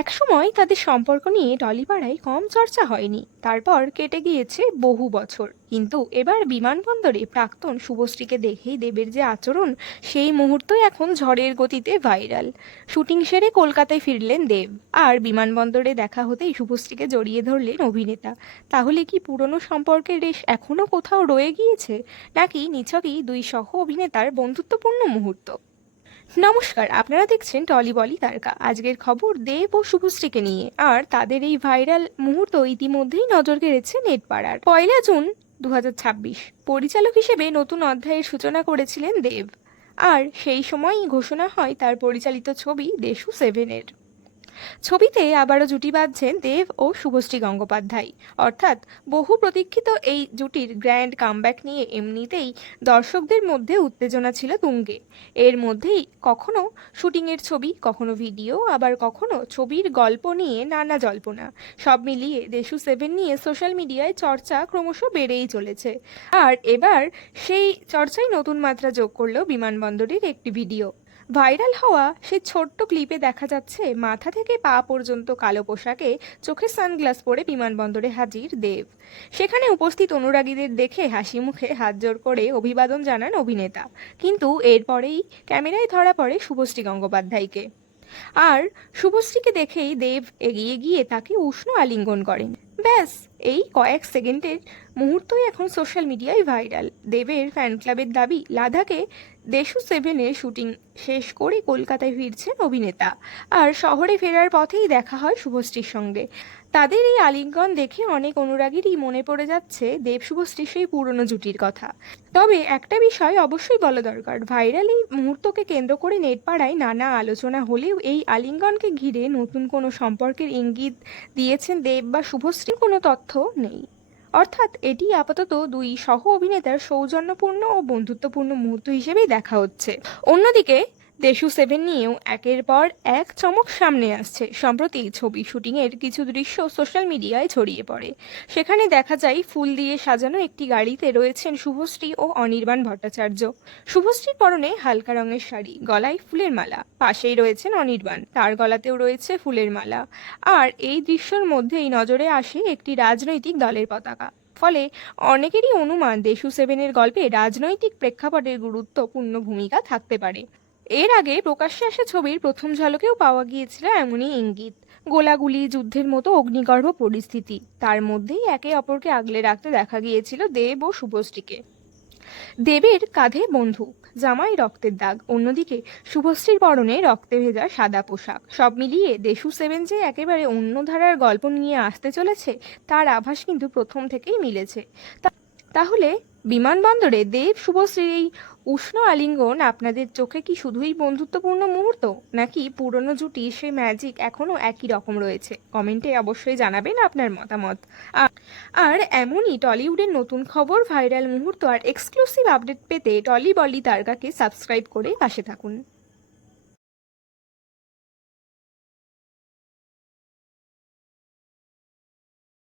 একসময় তাদের সম্পর্ক নিয়ে টলিপাড়ায় কম চর্চা হয়নি, তারপর কেটে গিয়েছে বহু বছর। কিন্তু এবার বিমানবন্দরে প্রাক্তন শুভশ্রীকে দেখেই দেবের যে আচরণ, সেই মুহূর্তই এখন ঝড়ের গতিতে ভাইরাল। শুটিং সেরে কলকাতায় ফিরলেন দেব, আর বিমানবন্দরে দেখা হতেই শুভশ্রীকে জড়িয়ে ধরলেন অভিনেতা। তাহলে কি পুরনো সম্পর্কের রেশ এখনো কোথাও রয়ে গিয়েছে, নাকি নিছকই দুই সহ অভিনেতার বন্ধুত্বপূর্ণ মুহূর্ত? নমস্কার, আপনারা দেখছেন টলি বলি তারকা। আজকের খবর দেব ও শুভশ্রীকে নিয়ে, আর তাদের এই ভাইরাল মুহূর্ত ইতিমধ্যেই নজর কেড়েছে নেটপাড়ার। 1 জুন 2026 পরিচালক হিসেবে নতুন অধ্যায়ের সূচনা করেছিলেন দেব, আর সেই সময়ই ঘোষণা হয় তার পরিচালিত ছবি দেশু 7-এর। ছবিতে আবারও জুটি বাঁধছেন দেব ও শুভশ্রী গঙ্গোপাধ্যায়। অর্থাৎ বহু প্রতীক্ষিত এই জুটির গ্র্যান্ড কামব্যাক নিয়ে এমনিতেই দর্শকদের মধ্যে উত্তেজনা ছিল তুঙ্গে। এর মধ্যেই কখনো শুটিংয়ের ছবি, কখনো ভিডিও, আবার কখনো ছবির গল্প নিয়ে নানা জল্পনা। সব মিলিয়ে দেশু 7 নিয়ে সোশ্যাল মিডিয়ায় চর্চা ক্রমশ বেড়েই চলেছে। আর এবার সেই চর্চায় নতুন মাত্রা যোগ করলো বিমানবন্দরের একটি ভিডিও। ভাইরাল হওয়া সেই ছোট্ট ক্লিপে দেখা যাচ্ছে মাথা থেকে পা পর্যন্ত কালো পোশাকে, চোখে সানগ্লাস পরে বিমানবন্দরে হাজির দেব। সেখানে উপস্থিত অনুরাগীদের দেখে হাসি মুখে হাত জোড় করে অভিবাদন জানান অভিনেতা। কিন্তু এরপরেই ক্যামেরায় ধরা পড়ে শুভশ্রী গঙ্গোপাধ্যায়কে। আর শুভশ্রীকে দেখেই দেব এগিয়ে গিয়ে তাকে উষ্ণ আলিঙ্গন করেন। ব্যাস, এই কয়েক সেকেন্ডের মুহূর্তই এখন সোশ্যাল মিডিয়ায় ভাইরাল। দেবের ফ্যান ক্লাবের দাবি, লাদাখে দেশু 7-এর শুটিং শেষ করে কলকাতায় ফিরছেন অভিনেতা, আর শহরে ফেরার পথেই দেখা হয় শুভশ্রীর সঙ্গে। তাদের এই আলিঙ্গন দেখে অনেক অনুরাগীরই মনে পড়ে যাচ্ছে দেব শুভশ্রীর সেই পুরনো জুটির কথা। তবে একটা বিষয় অবশ্যই বলা দরকার, ভাইরাল এই মুহূর্তকে কেন্দ্র করে নেটপাড়ায় নানা আলোচনা হলেও এই আলিঙ্গনকে ঘিরে নতুন কোনো সম্পর্কের ইঙ্গিত দিয়েছেন দেব বা শুভশ্রীর কোনো তথ্য নেই। অর্থাৎ এটি আপাতত দুই সহ অভিনেতার সৌজন্যপূর্ণ ও বন্ধুত্বপূর্ণ মুহূর্ত হিসেবেই দেখা হচ্ছে। অন্যদিকে দেশু 7 নিয়েও একের পর এক চমক সামনে আসছে। সম্প্রতি ছবি শুটিংয়ের কিছু দৃশ্য সোশ্যাল মিডিয়ায় ছড়িয়ে পড়ে। সেখানে দেখা যায় ফুল দিয়ে সাজানো একটি গাড়িতে রয়েছেন শুভশ্রী ও অনির্বাণ ভট্টাচার্য। শুভশ্রীর পরনে হালকা রঙের শাড়ি, গলায় ফুলের মালা। পাশেই রয়েছেন অনির্বাণ, তার গলাতেও রয়েছে ফুলের মালা। আর এই দৃশ্যের মধ্যেই নজরে আসে একটি রাজনৈতিক দলের পতাকা। ফলে অনেকেরই অনুমান দেশু 7-এর গল্পে রাজনৈতিক প্রেক্ষাপটের গুরুত্বপূর্ণ ভূমিকা থাকতে পারে। এর আগে প্রকাশ্যে আসা ছবির প্রথম ঝলকেও পাওয়া গিয়েছিল এমনই ইঙ্গিত। গোলাগুলি, যুদ্ধের মতো অগ্নিগর্ভ পরিস্থিতি, তার মধ্যেই একে অপরকে আগলে রাখতে দেখা গিয়েছিল দেব ও শুভশ্রীকে। দেবের কাঁধে বন্দুক, জামায় রক্তের দাগ, অন্যদিকে শুভশ্রীর পরনে রক্তে ভেজা সাদা পোশাক। সব মিলিয়ে দেশু 7 যে একেবারে অন্য ধারার গল্প নিয়ে আসতে চলেছে, তার আভাস কিন্তু প্রথম থেকেই মিলেছে। তাহলে বিমানবন্দরে দেব শুভশ্রীর এই উষ্ণ আলিঙ্গন আপনাদের চোখে কি শুধুই বন্ধুত্বপূর্ণ মুহূর্ত, নাকি পুরনো জুটির সেই ম্যাজিক এখনো একই রকম রয়েছে? কমেন্টে অবশ্যই জানাবেন আপনার মতামত। আর এমনই টলিউডের নতুন খবর, ভাইরাল মুহূর্ত আর এক্সক্লুসিভ আপডেট পেতে টলি বলি তারকাকে সাবস্ক্রাইব করে পাশে থাকুন।